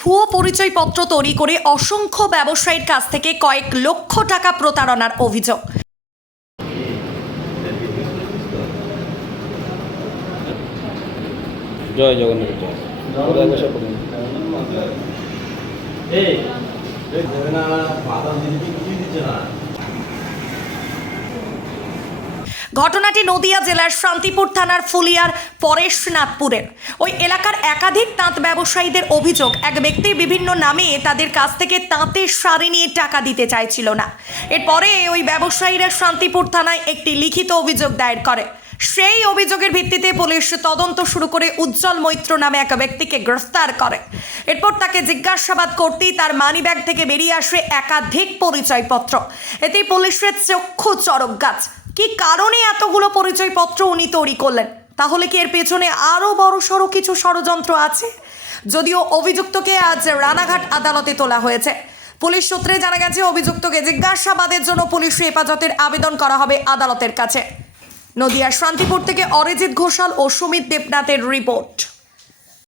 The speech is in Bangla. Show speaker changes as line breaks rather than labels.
ভুয়ো পরিচয়পত্র তৈরি করে অসংখ্য ব্যবসায়ীর কাছ থেকে কয়েক লক্ষ টাকা প্রতারণার অভিযোগ।
জয় জগন্নাথ জয়।
ঘটনাটি নদিয়া জেলার শান্তিপুর থানার ফুলিয়ার পরেশনাথপুরের। ওই এলাকার একাধিক তাঁত ব্যবসায়ীদের অভিযোগ, এক ব্যক্তি বিভিন্ন নামে তাদের কাছ থেকে তাঁতের শাড়ি নিয়ে টাকা দিতে চাইছিল না। এরপরে ওই ব্যবসায়ীরা শান্তিপুর থানায় একটি লিখিত অভিযোগ দায়ের করে। সেই অভিযোগের ভিত্তিতে পুলিশ তদন্ত শুরু করে উজ্জ্বল মৈত্র নামে এক ব্যক্তিকে গ্রেফতার করে। এরপর তাকে জিজ্ঞাসাবাদ করতেই তার মানিব্যাগ থেকে বেরিয়ে আসে একাধিক পরিচয়পত্র। এতেই পুলিশের চক্ষু চরক গাছ কি কারণে এতগুলো পরিচয়পত্র উনি তৈরি করলেন? তাহলে কি এর পেছনে আরও বড় সড়ো কিছু ষড়যন্ত্র আছে? যদিও অভিযুক্তকে আজ রানাঘাট আদালতে তোলা হয়েছে। পুলিশ সূত্রে জানা গেছে, অভিযুক্তকে জিজ্ঞাসাবাদের জন্য পুলিশ হেফাজতের আবেদন করা হবে আদালতের কাছে। নদিয়ার শান্তিপুর থেকে অরিজিৎ ঘোষাল ও সুমিত দেবনাথের রিপোর্ট।